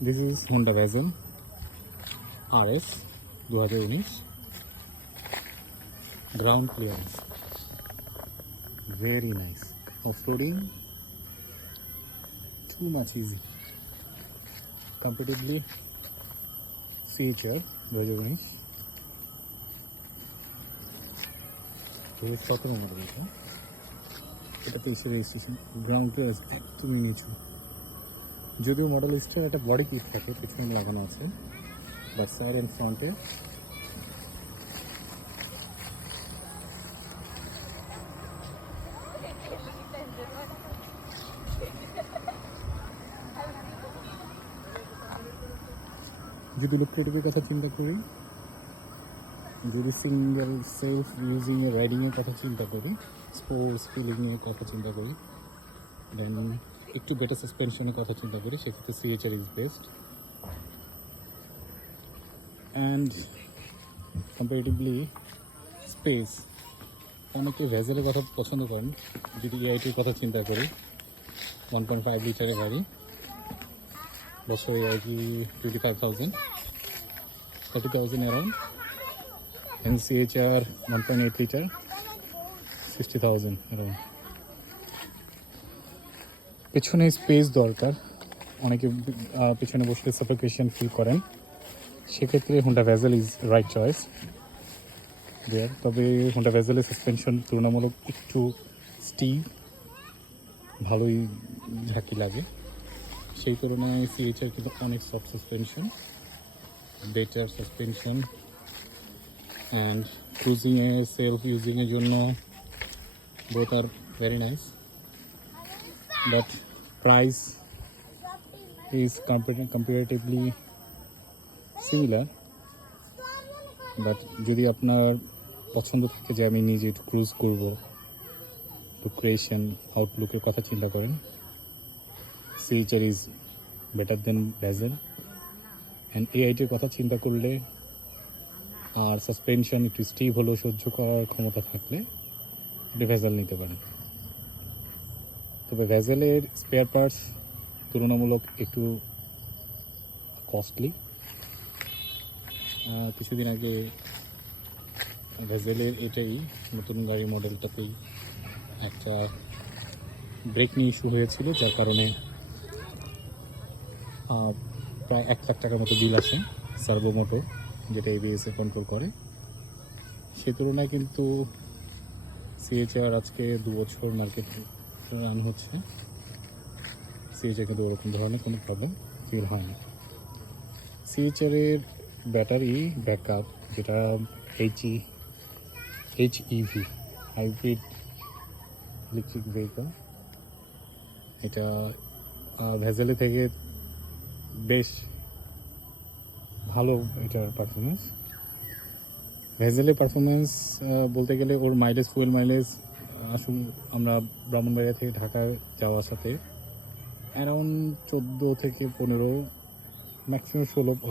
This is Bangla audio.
This is Honda Vezel RS 2019 ground clearance. Very nice. Off-roading too much easy. Comparatively CHR 2019 17 model এটাতে এসে রেজিস্ট্রেশন গ্রাউন্ড ক্লিয়ারেন্স একদমই নিচু। যদিও মডেল স্টার একটা বডি কিট থাকে পিছনে লাগানো আছে, বাট সাইড অ্যান্ড ফ্রন্টে যদি লুকটেটিভের কথা চিন্তা করি, যদি সিঙ্গেল সেলফ ইউজিংয়ে রাইডিংয়ের কথা চিন্তা করি, স্পোর্টস ফিলিংয়ের কথা চিন্তা করি, দেন একটু বেটার সাসপেনশনের কথা চিন্তা করি, সেক্ষেত্রে CHR is best. And comparatively space, অনেকে ভেজেলের কথা পছন্দ করেন। যদি এআইটির কথা চিন্তা করি, 1.5 লিটারের গাড়ি, বছরে AIT 30,000 around, and CHR 1.8 liter 60,000 around. পেছনে স্পেস দরকার, অনেকে পেছনে বসলে সাফোকেশন ফিল করেন, সেক্ষেত্রে Honda Vezel is right choice there. তবে হোন্ডা ভেজেলের সাসপেনশন তুলনামূলক একটু স্টিভ, ভালোই ঝাঁকি লাগে, সেই তুলনায় সিএচআর কিন্তু অনেক soft suspension, better suspension, and ক্রুজিংয়ে সেলফ ইউজিংয়ের জন্য both are very nice, but price is comparatively similar. But যদি আপনার পছন্দ থাকে যে আমি নিজে একটু ক্রুজ করবো, একটু ক্রিয়েশন আউটলুকের কথা চিন্তা করেন, CHR is better than Vezel. And এআইটির কথা চিন্তা করলে আর সাসপেনশন একটু স্টিভ হলেও সহ্য করার ক্ষমতা থাকলে এটা ভেজেল নিতে পারেন। তবে ভেজেলের স্পেয়ার পার্টস তুলনামূলক একটু কস্টলি। কিছুদিন আগে ভেজেলের এটাই নতুন গাড়ি মডেলটাতেই একটা ব্রেক নিয়ে ইস্যু হয়েছিল, যার কারণে প্রায় 1 লাখ টাকার মতো বিল আসে। সার্ভো মোটর, যেটা এবিএসে কন্ট্রোল করে, সে তুলনায় কিন্তু সিএচআর আজকে 2 বছর মার্কেট রান হচ্ছে, সিএচআর কিন্তু ওরকম ধরনের কোনো প্রবলেম ফিল হয় না। সিএচআরের ব্যাটারি ব্যাকআপ, যেটা এইচইভি হাইব্রিড ইলেকট্রিক ভেহিকল, এটা ভেজেলে থেকে বেশ ভালো এটার পারফরমেন্স। ভেজেলের পারফরমেন্স বলতে গেলে ওর মাইলেজ, ফুয়েল মাইলেজ আসুন আমরা ব্রাহ্মণবাড়িয়া থেকে ঢাকা যাওয়ার সাথে অ্যারাউন্ড 14 থেকে 15, ম্যাক্সিমাম 16